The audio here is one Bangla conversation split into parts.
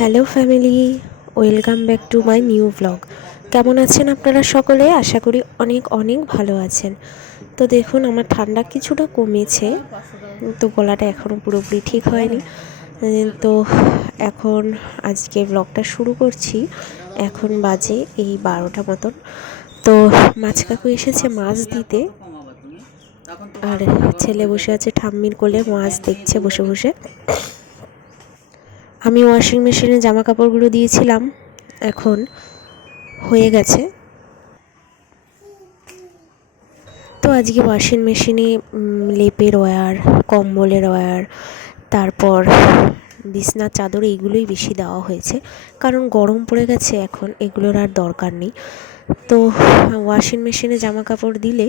Hello family, welcome back to my new blog. কেমন আছেন আপনারা সকলে? আশা করি অনেক অনেক ভালো আছেন। তো দেখুন, আমার ঠান্ডা কিছুটা কমেছে, তো গলাটা এখনও পুরোপুরি ঠিক হয়নি। তো এখন আজকে ব্লগটা শুরু করছি। এখন বাজে এই বারোটা মতন। তো মাছ কাকু এসেছে মাছ দিতে। আর ছেলে বসে আছে ঠাম্মির কোলে, মাছ দেখছে বসে বসে। আমি ওয়াশিং মেশিনে জামা কাপড়গুলো দিয়েছিলাম, এখন হয়ে গেছে। তো আজকে ওয়াশিং মেশিনে লেপের ওয়্যার কম্বলের ওয়্যার তারপর বিছনার চাদর, এইগুলোই বেশি দেওয়া হয়েছে। কারণ গরম পড়ে গেছে, এখন এগুলোর আর দরকার নেই। তো ওয়াশিং মেশিনে জামা কাপড় দিলে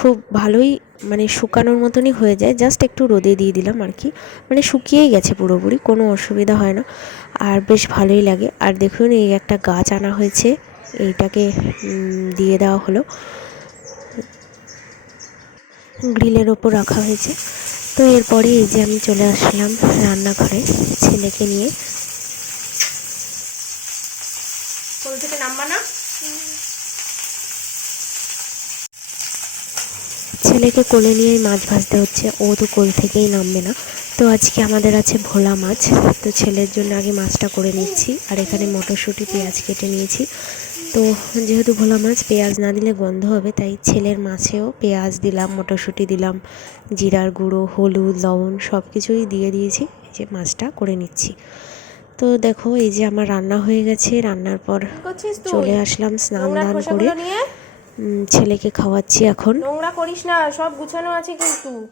খুব ভালোই মানে শুকানোর মতনই হয়ে যায়। জাস্ট একটু রোদে দিয়ে দিলাম আর কি। মানে শুকিয়েই গেছে পুরোপুরি, কোনো অসুবিধা হয় না। আর বেশ ভালোই লাগে। আর দেখুন, এই একটা গাছ আনা হয়েছে, এইটাকে দিয়ে দেওয়া হলো। গ্রিলের ওপর রাখা হয়েছে। তো এরপরে এই যে আমি চলে আসলাম রান্নাঘরে ছেলেকে নিয়ে। কোল থেকে নামবা না? ছেলেকে কোলে নিয়েই মাছ ভাজতে হচ্ছে ও তো কোল থেকেই নামবে না। তো আজকে আমাদের আছে ভোলা মাছ তো ছেলের জন্য আগে মাছটা করে নিচ্ছি আর এখানে মটরশুঁটি পেঁয়াজ কেটে নিয়েছি। তো যেহেতু ভোলা মাছ পেঁয়াজ না দিলে গন্ধ হবে তাই ছেলের মাছেও পেঁয়াজ দিলাম মটরশুঁটি দিলাম জিরার গুঁড়ো হলুদ লবণ সব কিছুই দিয়ে দিয়েছি এই যে মাছটা করে নিচ্ছি। তো দেখো এই যে আমার রান্না হয়ে গেছে রান্নার পর চলে আসলাম স্নান দান করে। ছেলেকে খাওয়াচ্ছি এখন। নোংরা করিস না সব গুছানো আছে কিন্তু।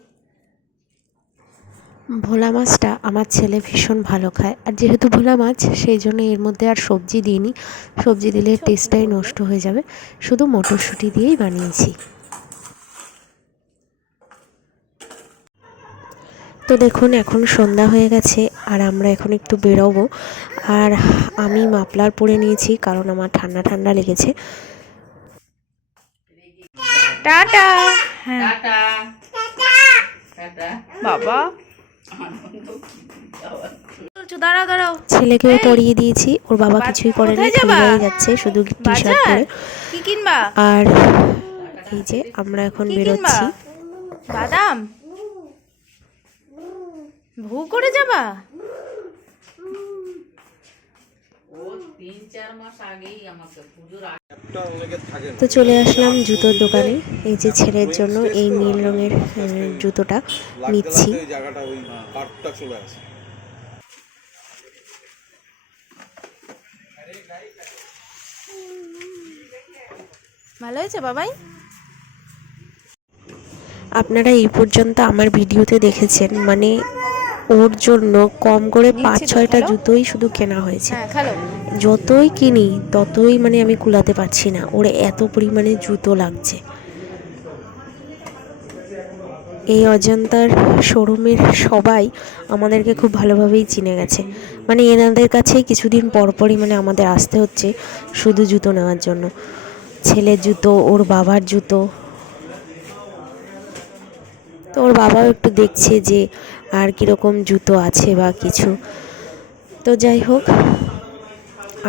ভোলা মাছটা আমার ছেলে ভীষণ ভালো খায়। আর যেহেতু ভোলা মাছ সেই জন্য এর মধ্যে আর সবজি দিইনি। সবজি দিলে টেস্টটাই নষ্ট হয়ে যাবে। শুধু মটরশুঁটি দিয়েই বানিয়েছি। তো দেখুন এখন সন্ধ্যা হয়ে গেছে আর আমরা এখন একটু বেরোবো। আর আমি মাফলার পরে নিয়েছি কারণ আমার ঠান্ডা ঠান্ডা লেগেছে। টাটা। হ্যাঁ। টাটা। টাটা। বাবা। দাঁড়াও দাঁড়াও। ছেলেকেও পরিয়ে দিয়েছি ওর বাবা কিছুই কোথায় যাবা? যাচ্ছে শুধু টি শার্ট বাজার? পরে। কি কিনবা? আর এই যে আমরা এখন বেরোচ্ছি। বাদাম? ভু করে যাবা? ও তিন চার মাস আগেই আমাকে পুজোর তো চলে আসলাম জুতোর দোকানে। এই যে ছেলের জন্য এই নীল রঙের জুতোটা নিচ্ছি। ভালো হয়েছে বাবাই? আপনারা এই পর্যন্ত আমার ভিডিওতে দেখেছেন। মানে ওর জন্য কম করে পাঁচ ছয়টা জুতোই শুধু কেনা হয়েছে। হ্যাঁ যতই কিনি ততই মানে আমি কুলাতে পারছি না। ওর এত পরিমাণে জুতো লাগছে। এই অজন্তার শোরুমের সবাই আমাদেরকে খুব ভালোভাবেই চিনে গেছে। মানে এনাদের কাছেই কিছুদিন পরপরই মানে আমাদের আসতে হচ্ছে শুধু জুতো নেওয়ার জন্য। ছেলের জুতো ওর বাবার জুতো। তো ওর বাবাও একটু দেখছে যে আর কীরকম জুতো আছে বা কিছু। তো যাই হোক,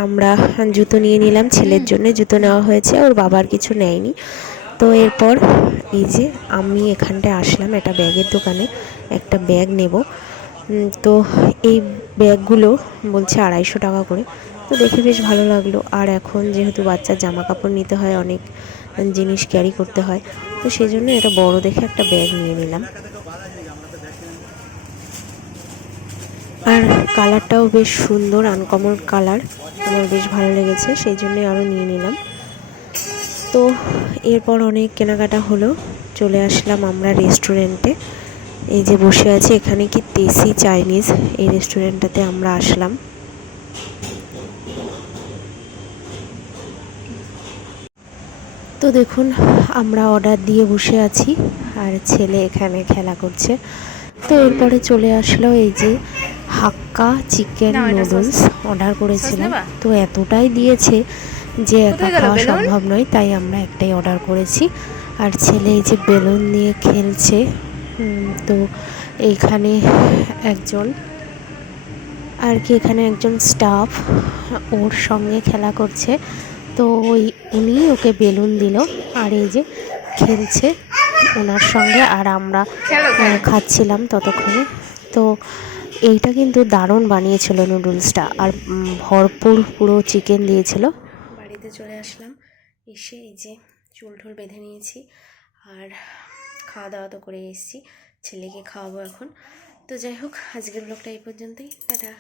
আমরা জুতো নিয়ে নিলাম, ছেলের জন্য জুতো নেওয়া হয়েছে, ওর বাবার কিছু নেয়নি। তো এরপর এই যে আমি এখানটায় আসলাম, একটা ব্যাগের দোকানে, একটা ব্যাগ নেব। তো এই ব্যাগগুলো বলছে আড়াইশো টাকা করে। তো দেখে বেশ ভালো লাগল। আর এখন যেহেতু বাচ্চার জামা কাপড় নিতে হয়, অনেক জিনিস ক্যারি করতে হয়, তো সেই জন্য এটা বড় দেখে একটা ব্যাগ নিয়ে নিলাম। আর কালারটাও বেশ সুন্দর আনকমন কালার আমার বেশ ভালো লেগেছে, সেই জন্যই আরও নিয়ে নিলাম। তো এরপর অনেক কেনাকাটা হলো, চলে আসলাম আমরা রেস্টুরেন্টে এই যে বসে আছে, এখানে কি দেশি চাইনিজ এই রেস্টুরেন্টটাতে আমরা আসলাম। তো দেখুন, আমরা অর্ডার দিয়ে বসে আছি, আর ছেলে এখানে খেলা করছে। তো এরপরে চলে আসলো এই যে হাক্কা চিকেন নুডলস অর্ডার করেছিলাম। তো এতটাই দিয়েছে যে একা খাওয়া সম্ভব নয় তাই আমরা একটাই অর্ডার করেছি। আর ছেলে এই যে বেলুন নিয়ে খেলছে। তো এইখানে একজন আর কি এখানে একজন স্টাফ ওর সঙ্গে খেলা করছে। তো ওই উনি ওকে বেলুন দিল আর এই যে খেলছে। ওনার সঙ্গে আর আমরা খাচ্ছিলাম ততক্ষণে। তো এইটা কিন্তু দারুণ বানিয়েছিল নুডলসটা। আর ভরপুর পুরো চিকেন দিয়েছিল। বাড়িতে চলে আসলাম এসে এই যে চুল ঠুল বেঁধে নিয়েছি। আর খাওয়া দাওয়া তো করে এসেছি ছেলেকে খাওয়াবো এখন। তো যাই হোক আজকের ব্লগটা এই পর্যন্তই। টাটা।